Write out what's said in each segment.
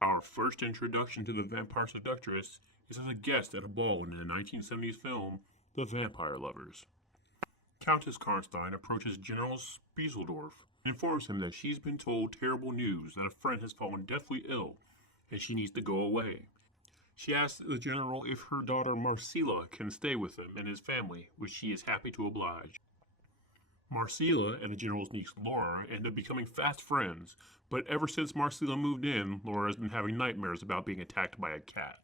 Our first introduction to the vampire seductress is as a guest at a ball in the 1970s film The Vampire Lovers. Countess Karnstein approaches General Spieseldorf and informs him that she's been told terrible news that a friend has fallen deathly ill and she needs to go away. She asks the general if her daughter Mircalla can stay with him and his family, which she is happy to oblige. Mircalla and the general's niece Laura end up becoming fast friends, but ever since Mircalla moved in, Laura has been having nightmares about being attacked by a cat.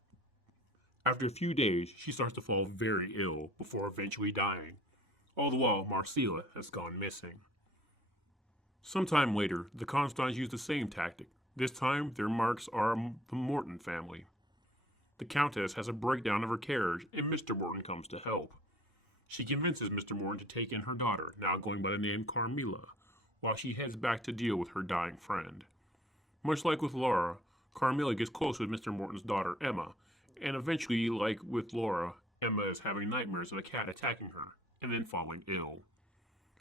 After a few days, she starts to fall very ill before eventually dying. All the while, Mircalla has gone missing. Sometime later, the Karnsteins use the same tactic. This time, their marks are the Morton family. The Countess has a breakdown of her carriage, and Mr. Morton comes to help. She convinces Mr. Morton to take in her daughter, now going by the name Carmilla, while she heads back to deal with her dying friend. Much like with Laura, Carmilla gets close with Mr. Morton's daughter Emma, and eventually, like with Laura, Emma is having nightmares of a cat attacking her, and then falling ill.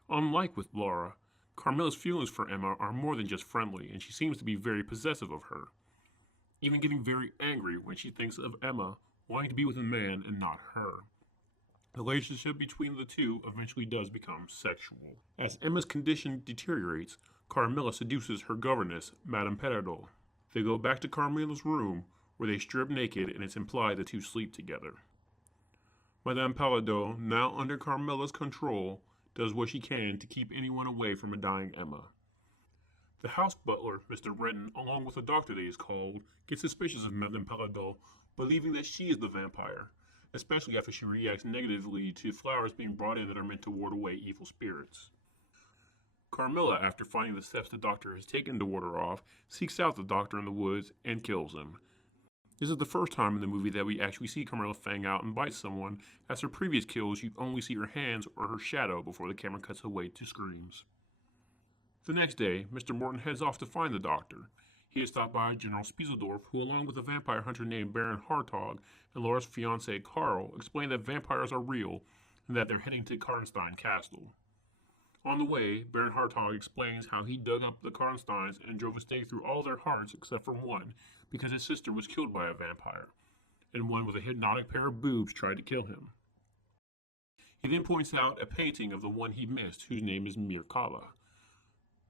Unlike with Laura, Carmilla's feelings for Emma are more than just friendly, and she seems to be very possessive of her, even getting very angry when she thinks of Emma wanting to be with a man and not her. The relationship between the two eventually does become sexual. As Emma's condition deteriorates, Carmilla seduces her governess, Madame Perrault. They go back to Carmilla's room, where they strip naked and it's implied the two sleep together. Madame Perrault, now under Carmilla's control, does what she can to keep anyone away from a dying Emma. The house butler, Mr. Redden, along with a doctor that he is called, gets suspicious of Madame Perrault, believing that she is the vampire, especially after she reacts negatively to flowers being brought in that are meant to ward away evil spirits. Carmilla, after finding the steps the doctor has taken to ward her off, seeks out the doctor in the woods and kills him. This is the first time in the movie that we actually see Carmilla fang out and bite someone, as her previous kills you only see her hands or her shadow before the camera cuts away to screams. The next day, Mr. Morton heads off to find the doctor. He is stopped by General Spieseldorf, who, along with a vampire hunter named Baron Hartog and Laura's fiancé Carl, explain that vampires are real and that they're heading to Karnstein Castle. On the way, Baron Hartog explains how he dug up the Karnsteins and drove a stake through all their hearts except for one, because his sister was killed by a vampire, and one with a hypnotic pair of boobs tried to kill him. He then points out a painting of the one he missed, whose name is Mircalla.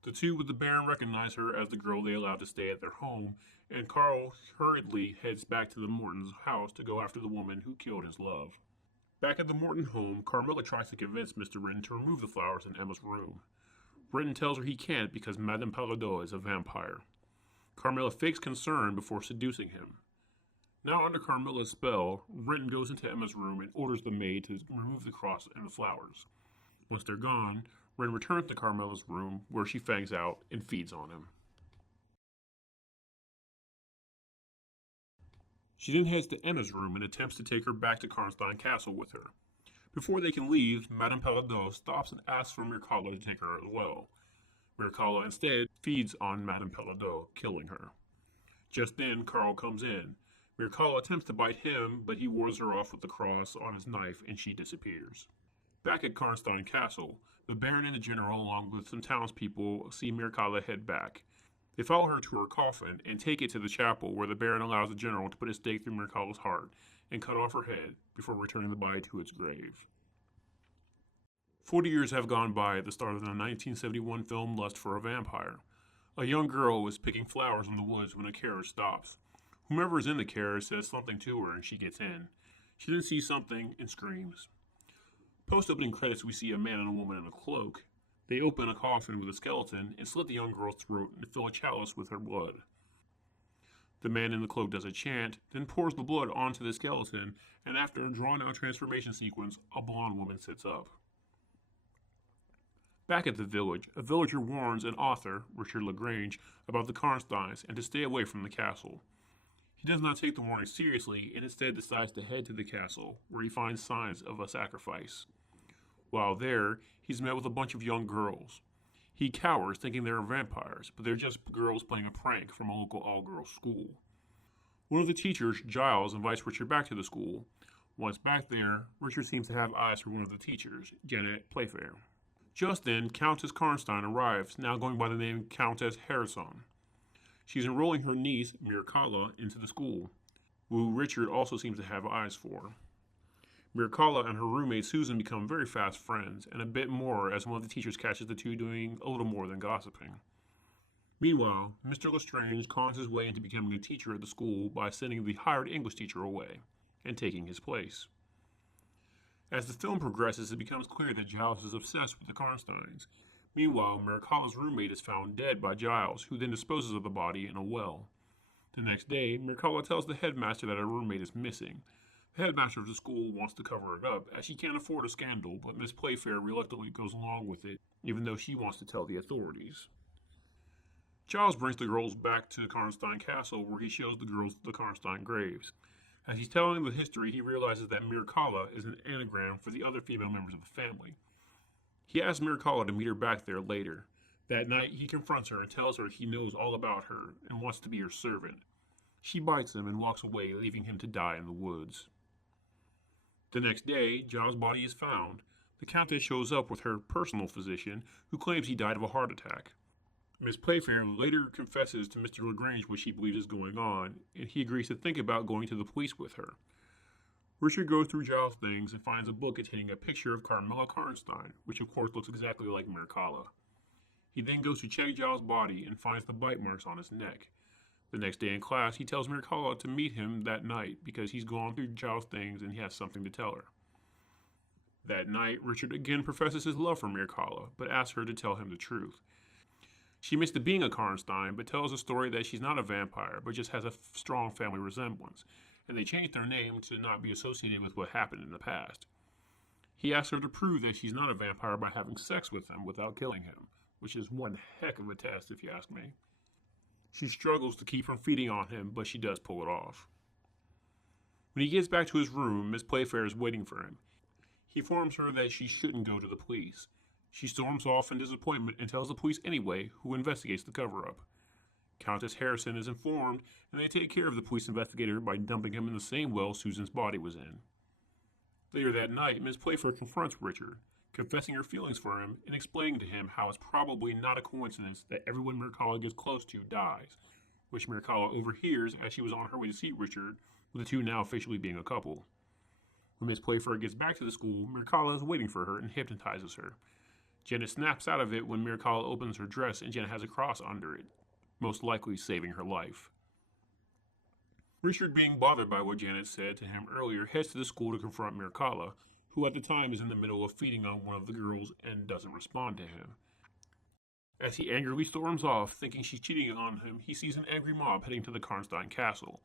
The two with the Baron recognize her as the girl they allowed to stay at their home, and Carl hurriedly heads back to the Morton's house to go after the woman who killed his love. Back at the Morton home, Carmilla tries to convince Mr. Redden to remove the flowers in Emma's room. Redden tells her he can't because Madame Perrault is a vampire. Carmilla fakes concern before seducing him. Now under Carmilla's spell, Redden goes into Emma's room and orders the maid to remove the cross and the flowers. Once they're gone, Redden returns to Carmilla's room, where she fangs out and feeds on him. She then heads to Emma's room and attempts to take her back to Karnstein Castle with her. Before they can leave, Madame Perrault stops and asks for Mircalla to take her as well. Mircalla instead feeds on Madame Perrault, killing her. Just then, Carl comes in. Mircalla attempts to bite him, but he wards her off with the cross on his knife and she disappears. Back at Karnstein Castle, the Baron and the General, along with some townspeople, see Mircalla head back. They follow her to her coffin and take it to the chapel, where the Baron allows the General to put a stake through Mircalla's heart and cut off her head before returning the body to its grave. 40 years have gone by at the start of the 1971 film Lust for a Vampire. A young girl is picking flowers in the woods when a carriage stops. Whomever is in the carriage says something to her and she gets in. She then sees something and screams. Post-opening credits, we see a man and a woman in a cloak. They open a coffin with a skeleton and slit the young girl's throat and fill a chalice with her blood. The man in the cloak does a chant, then pours the blood onto the skeleton, and after a drawn-out transformation sequence, a blonde woman sits up. Back at the village, a villager warns an author, Richard Lagrange, about the Karnsteins and to stay away from the castle. He does not take the warning seriously and instead decides to head to the castle, where he finds signs of a sacrifice. While there, he's met with a bunch of young girls. He cowers, thinking they're vampires, but they're just girls playing a prank from a local all-girls school. One of the teachers, Giles, invites Richard back to the school. Once back there, Richard seems to have eyes for one of the teachers, Janet Playfair. Just then, Countess Karnstein arrives, now going by the name Countess Harrison. She's enrolling her niece, Mircalla, into the school, who Richard also seems to have eyes for. Mircalla and her roommate Susan become very fast friends, and a bit more as one of the teachers catches the two doing a little more than gossiping. Meanwhile, Mr. Lestrange cons his way into becoming a teacher at the school by sending the hired English teacher away and taking his place. As the film progresses, it becomes clear that Giles is obsessed with the Karnsteins. Meanwhile, Mircalla's roommate is found dead by Giles, who then disposes of the body in a well. The next day, Mircalla tells the headmaster that her roommate is missing. The headmaster of the school wants to cover it up, as she can't afford a scandal, but Miss Playfair reluctantly goes along with it, even though she wants to tell the authorities. Giles brings the girls back to Karnstein Castle, where he shows the girls the Karnstein graves. As he's telling the history, he realizes that Mircalla is an anagram for the other female members of the family. He asks Mircalla to meet her back there later. That night, he confronts her and tells her he knows all about her and wants to be her servant. She bites him and walks away, leaving him to die in the woods. The next day, Giles' body is found. The Countess shows up with her personal physician, who claims he died of a heart attack. Miss Playfair later confesses to Mr. Lagrange what she believes is going on, and he agrees to think about going to the police with her. Richard goes through Giles' things and finds a book containing a picture of Mircalla Karnstein, which of course looks exactly like Mircalla. He then goes to check Giles' body and finds the bite marks on his neck. The next day in class, he tells Mircalla to meet him that night because he's gone through Giles' things and he has something to tell her. That night, Richard again professes his love for Mircalla, but asks her to tell him the truth. She admits to being a Karnstein, but tells a story that she's not a vampire, but just has a strong family resemblance, and they changed their name to not be associated with what happened in the past. He asks her to prove that she's not a vampire by having sex with him without killing him, which is one heck of a test if you ask me. She struggles to keep from feeding on him, but she does pull it off. When he gets back to his room, Miss Playfair is waiting for him. He informs her that she shouldn't go to the police. She storms off in disappointment and tells the police anyway, who investigates the cover-up. Countess Harrison is informed, and they take care of the police investigator by dumping him in the same well Susan's body was in. Later that night, Miss Playfair confronts Richard, confessing her feelings for him and explaining to him how it's probably not a coincidence that everyone Mircalla gets close to dies, which Mircalla overhears as she was on her way to see Richard, with the two now officially being a couple. When Miss Playfair gets back to the school, Mircalla is waiting for her and hypnotizes her. Janet snaps out of it when Mircalla opens her dress and Janet has a cross under it, most likely saving her life. Richard, being bothered by what Janet said to him earlier, heads to the school to confront Mircalla, who at the time is in the middle of feeding on one of the girls and doesn't respond to him. As he angrily storms off, thinking she's cheating on him, he sees an angry mob heading to the Karnstein castle.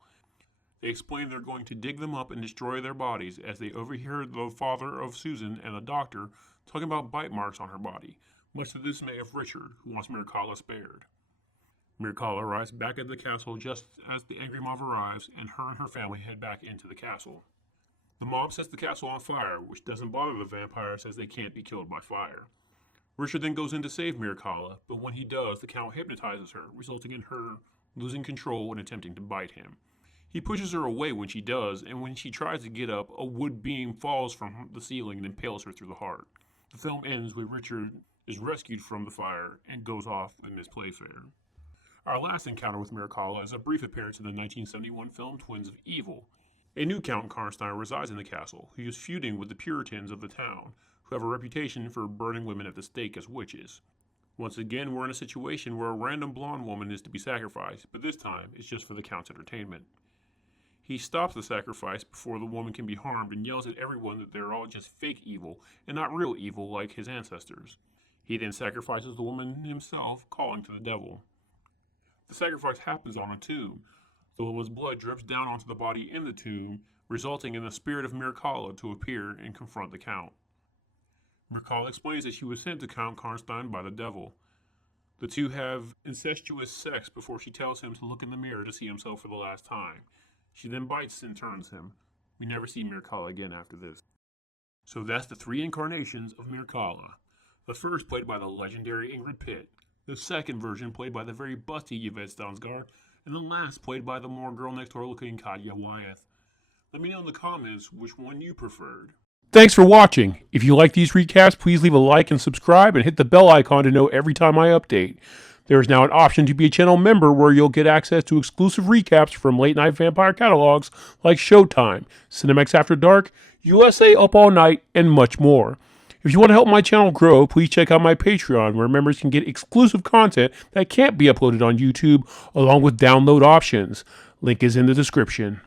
They explain they're going to dig them up and destroy their bodies as they overhear the father of Susan and the doctor talking about bite marks on her body, much to the dismay of Richard, who wants Mircalla spared. Mircalla arrives back at the castle just as the angry mob arrives, and her and her family head back into the castle. The mob sets the castle on fire, which doesn't bother the vampires as they can't be killed by fire. Richard then goes in to save Mircalla, but when he does, the Count hypnotizes her, resulting in her losing control and attempting to bite him. He pushes her away when she does, and when she tries to get up, a wood beam falls from the ceiling and impales her through the heart. The film ends with Richard is rescued from the fire and goes off with Miss Playfair. Our last encounter with Mircalla is a brief appearance in the 1971 film Twins of Evil. A new Count Karnstein resides in the castle, who is feuding with the Puritans of the town, who have a reputation for burning women at the stake as witches. Once again, we're in a situation where a random blonde woman is to be sacrificed, but this time it's just for the Count's entertainment. He stops the sacrifice before the woman can be harmed and yells at everyone that they're all just fake evil and not real evil like his ancestors. He then sacrifices the woman himself, calling to the devil. The sacrifice happens on a tomb. The woman's blood drips down onto the body in the tomb, resulting in the spirit of Mircalla to appear and confront the Count. Mircalla explains that she was sent to Count Karnstein by the devil. The two have incestuous sex before she tells him to look in the mirror to see himself for the last time. She then bites and turns him. We never see Mircalla again after this. So that's the three incarnations of Mircalla. The first played by the legendary Ingrid Pitt, the second version played by the very busty Yutte Stensgaard, and the last played by the more girl-next-door looking Katya Wyeth. Let me know in the comments which one you preferred. Thanks for watching. If you like these recaps, please leave a like and subscribe and hit the bell icon to know every time I update. There is now an option to be a channel member where you'll get access to exclusive recaps from late night vampire catalogs like Showtime, Cinemax After Dark, USA Up All Night, and much more. If you want to help my channel grow, please check out my Patreon, where members can get exclusive content that can't be uploaded on YouTube, along with download options. Link is in the description.